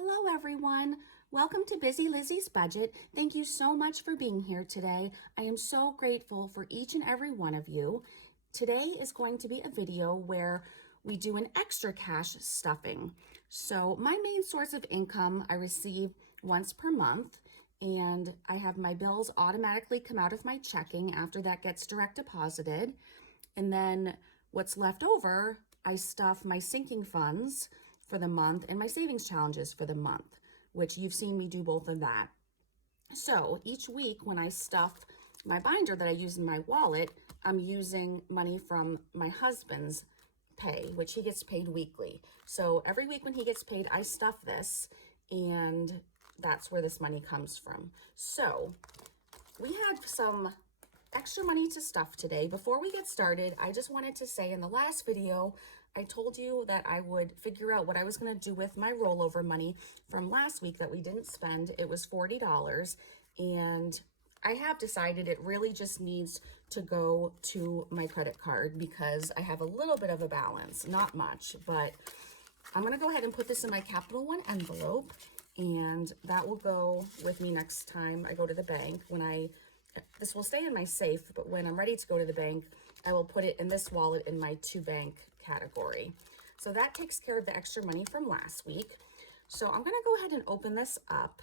Hello everyone. Welcome to Busy Lizzie's Budget. Thank you so much for being here today. I am so grateful for each and every one of you. Today is going to be a video where we do an extra cash stuffing. So my main source of income I receive once per month, and I have my bills automatically come out of my checking after that gets direct deposited. And then what's left over, I stuff my sinking funds for the month and my savings challenges for the month, which you've seen me do both of that. So each week when I stuff my binder that I use in my wallet, I'm using money from my husband's pay, which he gets paid weekly. So every week when he gets paid, I stuff this, and that's where this money comes from. So we had some extra money to stuff today. Before we get started, I just wanted to say in the last video, I told you that I would figure out what I was going to do with my rollover money from last week that we didn't spend. It was $40, and I have decided it really just needs to go to my credit card because I have a little bit of a balance, not much, but I'm going to go ahead and put this in my Capital One envelope, and that will go with me next time I go to the bank. This will stay in my safe, but when I'm ready to go to the bank, I will put it in this wallet in my to bank category. So that takes care of the extra money from last week. So I'm going to go ahead and open this up.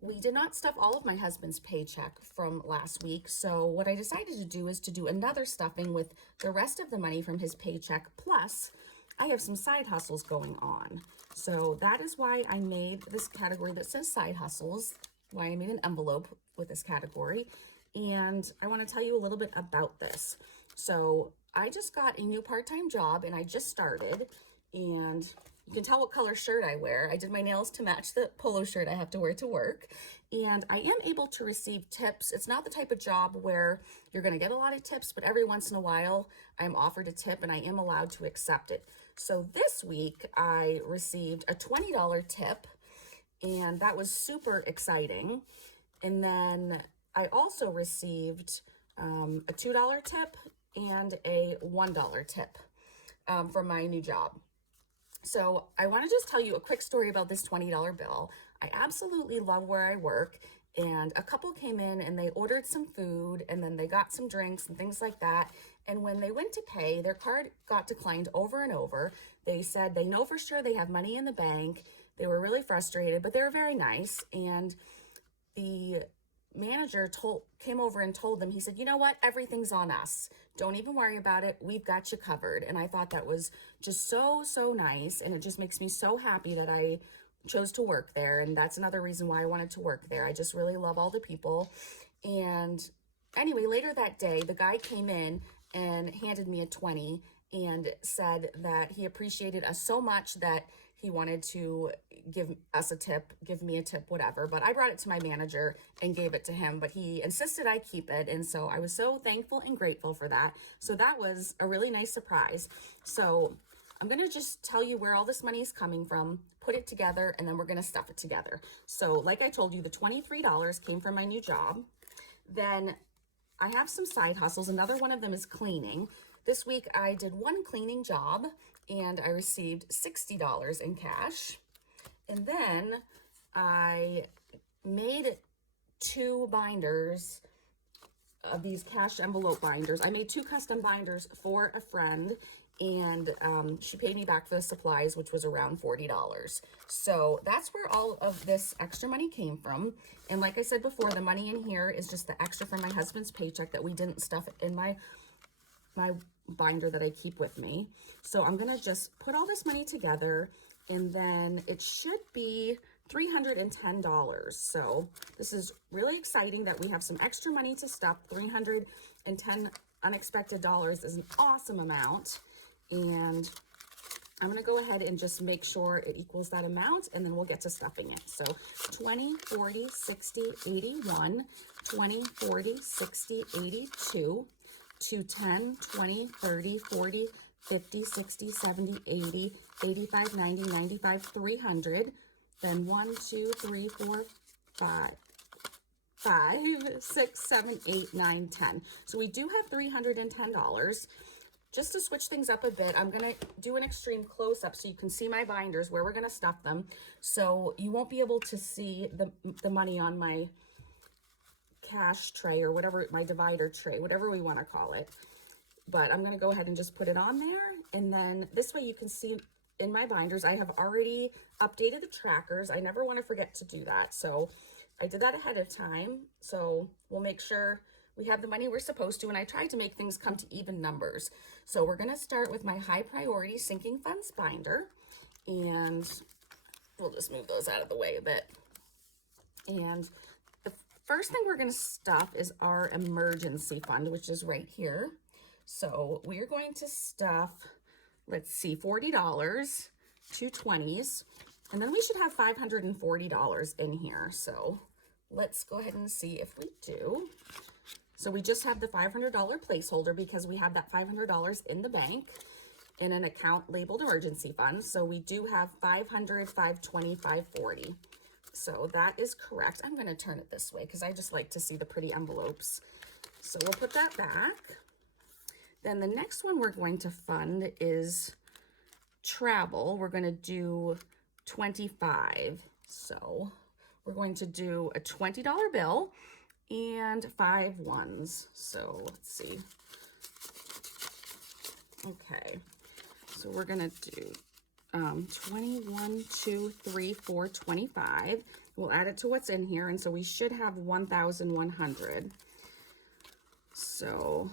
We did not stuff all of my husband's paycheck from last week. So what I decided to do is to do another stuffing with the rest of the money from his paycheck. Plus, I have some side hustles going on. So that is why I made this category that says side hustles, why I made an envelope with this category. And I want to tell you a little bit about this. So I just got a new part-time job and I just started, and you can tell what color shirt I wear. I did my nails to match the polo shirt I have to wear to work, and I am able to receive tips. It's not the type of job where you're going to get a lot of tips, but every once in a while I'm offered a tip and I am allowed to accept it. So this week I received a $20 tip, and that was super exciting. And then I also received a $2 tip and a $1 tip from my new job. So I want to just tell you a quick story about this $20 bill. I absolutely love where I work, and a couple came in and they ordered some food and then they got some drinks and things like that. And when they went to pay, their card got declined over and over. They said they know for sure they have money in the bank. They were really frustrated, but they were very nice. And the manager came over and told them, he said, you know what, everything's on us. Don't even worry about it. We've got you covered. And I thought that was just so nice. And it just makes me so happy that I chose to work there. And that's another reason why I wanted to work there. I just really love all the people. And anyway, later that day, the guy came in and handed me a 20 and said that he appreciated us so much that he wanted to give us a tip, give me a tip, whatever. But I brought it to my manager and gave it to him, but he insisted I keep it. And so I was so thankful and grateful for that. So that was a really nice surprise. So I'm going to just tell you where all this money is coming from, put it together, and then we're going to stuff it together. So like I told you, the $23 came from my new job. Then I have some side hustles. Another one of them is cleaning. This week I did one cleaning job and I received $60 in cash. And then I made 2 binders of these cash envelope binders. I made 2 custom binders for a friend, and she paid me back for the supplies, which was around $40. So that's where all of this extra money came from. And like I said before, the money in here is just the extra from my husband's paycheck that we didn't stuff in my binder that I keep with me. So I'm gonna just put all this money together, and then it should be $310. So this is really exciting that we have some extra money to stuff. $310 unexpected dollars is an awesome amount. And I'm going to go ahead and just make sure it equals that amount, and then we'll get to stuffing it. So 20, 40, 60, 81, 20, 40, 60, 82, 210, 20, 30, 40, 50, 60, 70, 80, 85, 90, 95, 300. Then 1, 2, 3, 4, 5, 6, 7, 8, 9, 10. So we do have $310. just to switch things up a bit, I'm going to do an extreme close-up so you can see my binders, where we're going to stuff them. So you won't be able to see the money on my cash tray or whatever, my divider tray, whatever we want to call it. But I'm going to go ahead and just put it on there. And then this way you can see in my binders, I have already updated the trackers. I never want to forget to do that. So I did that ahead of time. So we'll make sure we have the money we're supposed to. And I tried to make things come to even numbers. So we're going to start with my high priority sinking funds binder. And we'll just move those out of the way a bit. And the first thing we're going to stuff is our emergency fund, which is right here. So we're going to stuff, let's see, $40, 2 20s, and then we should have $540 in here. So let's go ahead and see if we do. So we just have the $500 placeholder because we have that $500 in the bank in an account labeled emergency fund. So we do have 500, 520, 540. So that is correct. I'm going to turn it this way because I just like to see the pretty envelopes. So we'll put that back. Then the next one we're going to fund is travel. We're going to do 25. So we're going to do a $20 bill and 5 ones. So let's see. Okay. So we're going to do 21, 2, 3, 4, 25. We'll add it to what's in here. And so we should have 1,100. So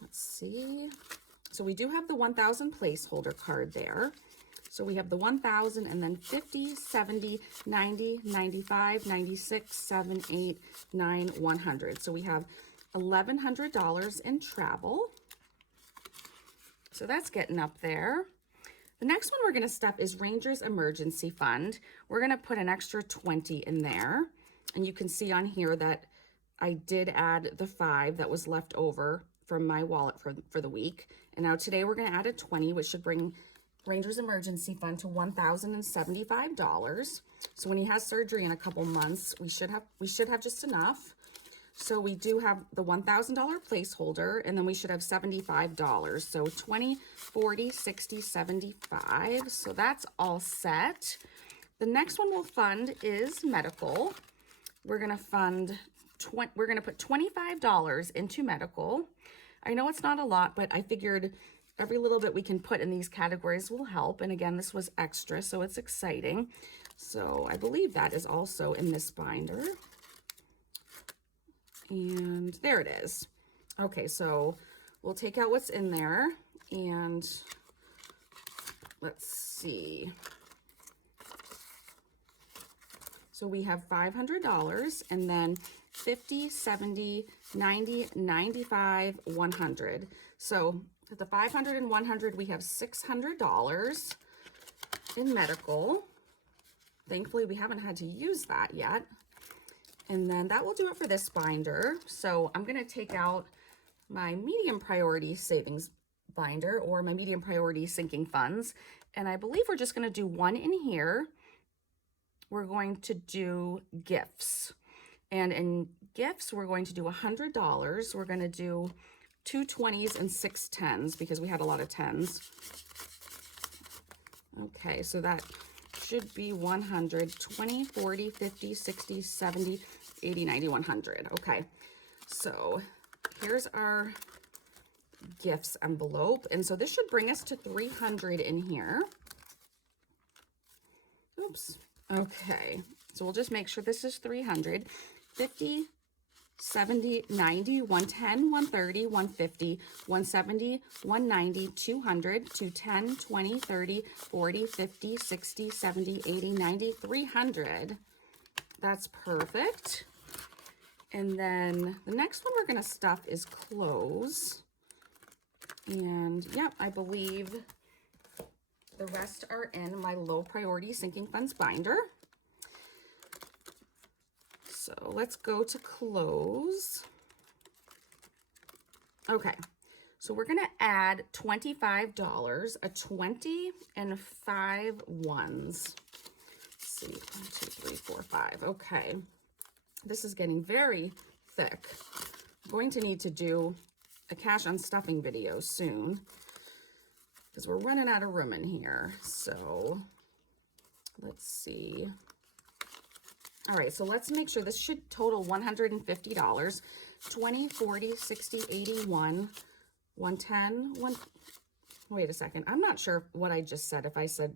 let's see. So we do have the 1,000 placeholder card there. So we have the 1,000 and then 50, 70, 90, 95, 96, 7, 8, 9, 100. So we have $1,100 in travel. So that's getting up there. The next one we're going to stuff is Ranger's Emergency Fund. We're going to put an extra 20 in there. And you can see on here that I did add the 5 that was left over from my wallet for the week. And now today we're going to add a 20, which should bring Ranger's Emergency Fund to $1,075. So when he has surgery in a couple months, we should have just enough. So we do have the $1,000 placeholder, and then we should have $75. So 20, 40, 60, 75. So that's all set. The next one we'll fund is medical. We're going to fund we're going to put $25 into medical. I know it's not a lot, but I figured every little bit we can put in these categories will help. And again, this was extra, so it's exciting. So I believe that is also in this binder. And there it is. Okay, so we'll take out what's in there and let's see. So we have $500 and then 50, 70, 90, 95, 100. So at the 500 and 100, we have $600 in medical. Thankfully, we haven't had to use that yet. And then that will do it for this binder. So I'm going to take out my medium priority savings binder or my medium priority sinking funds. And I believe we're just going to do one in here. We're going to do gifts. And in gifts, we're going to do $100. We're going to do 2 20s and 6 10s because we had a lot of 10s. Okay, so that should be 100, 20, 40, 50, 60, 70, 80, 90, 100. Okay, so here's our gifts envelope. And so this should bring us to 300 in here. Oops. Okay, so we'll just make sure this is 300. 50, 70, 90, 110, 130, 150, 170, 190, 200, 210, 20, 30, 40, 50, 60, 70, 80, 90, 300. That's perfect. And then the next one we're going to stuff is clothes. And yep, I believe the rest are in my low priority sinking funds binder. So let's go to clothes. Okay, so we're gonna add $25, a 20 and 5 ones. Let's see, 1, 2, 3, 4, 5. Okay, this is getting very thick. I'm going to need to do a cash unstuffing video soon because we're running out of room in here. So let's see. All right, so let's make sure this should total $150. 20, 40, 60, 81, 110, wait a second. I'm not sure what I just said. If I said,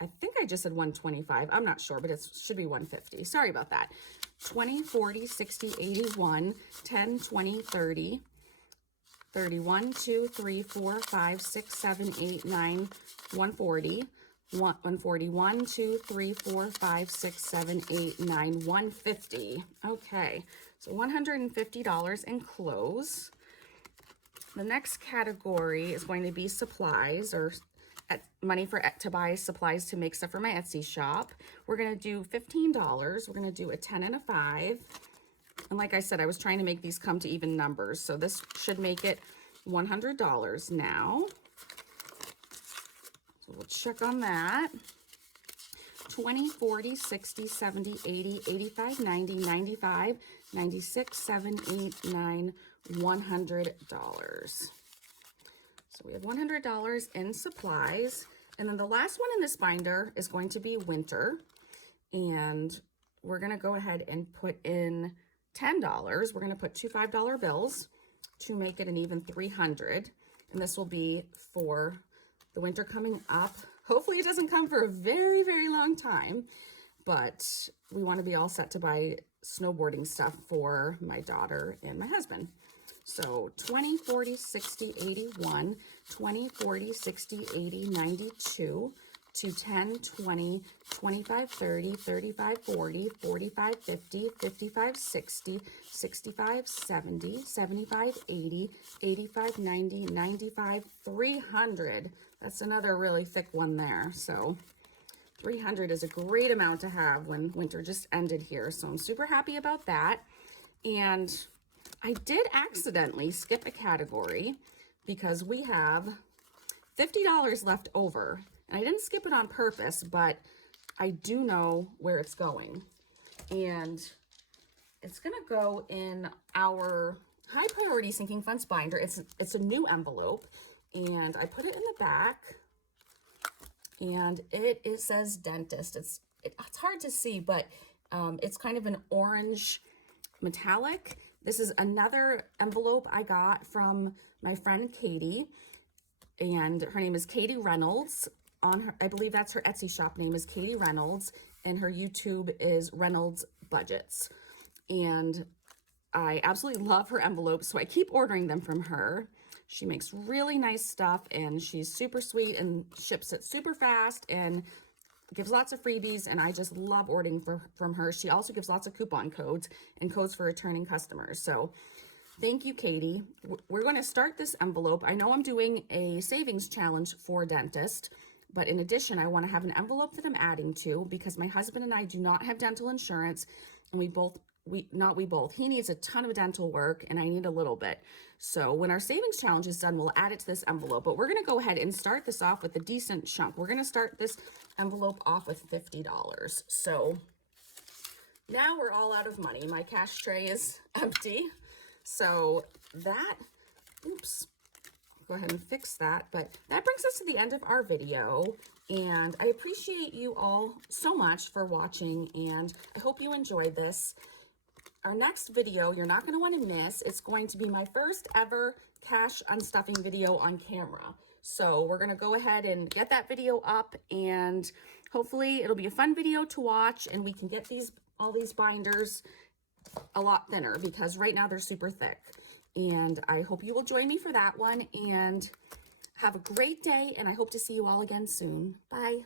I think I just said 125. I'm not sure, but it should be 150. Sorry about that. 20, 40, 60, 81, 10, 20, 30, 31, 2, 3, 4, 5, 6, 7, 8, 9, 140. 141, 2, 3, 4, 5, 6, 7, 8, 9, 150. Okay, so $150 in clothes. The next category is going to be supplies, or money to buy supplies to make stuff for my Etsy shop. We're going to do $15. We're going to do a 10 and a 5. And like I said, I was trying to make these come to even numbers, so this should make it $100 now. So we'll check on that. 20, 40, 60, 70, 80, 85, 90, 95, 96, 7, 8, 9, $100. So we have $100 in supplies. And then the last one in this binder is going to be winter. And we're going to go ahead and put in $10. We're going to put two $5 bills to make it an even $300. And this will be for the winter coming up. Hopefully it doesn't come for a very, very long time, but we want to be all set to buy snowboarding stuff for my daughter and my husband. So 20, 40, 60, 81, 20, 40, 60, 80, 92, to 10, 20, 25, 30, 35, 40, 45, 50, 55, 60, 65, 70, 75, 80, 85, 90, 95, 300. That's another really thick one there. So 300 is a great amount to have when winter just ended here. So I'm super happy about that. And I did accidentally skip a category because we have $50 left over. And I didn't skip it on purpose, but I do know where it's going. And it's going to go in our high priority sinking funds binder. It's a new envelope, and I put it in the back, and it says dentist. It's hard to see, but it's kind of an orange metallic. This is another envelope I got from my friend Katie, and her name is Katie Reynolds. I believe that's her Etsy shop name is Katie Reynolds, and her YouTube is Reynolds Budgets. And I absolutely love her envelopes, so I keep ordering them from her. She makes really nice stuff, and she's super sweet and ships it super fast and gives lots of freebies, and I just love ordering from her. She also gives lots of coupon codes and codes for returning customers. So thank you, Katie. We're going to start this envelope. I know I'm doing a savings challenge for dentist, but in addition, I want to have an envelope that I'm adding to because my husband and I do not have dental insurance, and he needs a ton of dental work and I need a little bit. So when our savings challenge is done, we'll add it to this envelope, but we're going to go ahead and start this off with a decent chunk. We're going to start this envelope off with $50. So now we're all out of money. My cash tray is empty. So that, oops. Go ahead and fix that, but that brings us to the end of our video, and I appreciate you all so much for watching, and I hope you enjoyed this. Our next video you're not going to want to miss. It's going to be my first ever cash unstuffing video on camera, so we're going to go ahead and get that video up, and hopefully it'll be a fun video to watch, and we can get all these binders a lot thinner because right now they're super thick. And I hope you will join me for that one, and have a great day, and I hope to see you all again soon. Bye.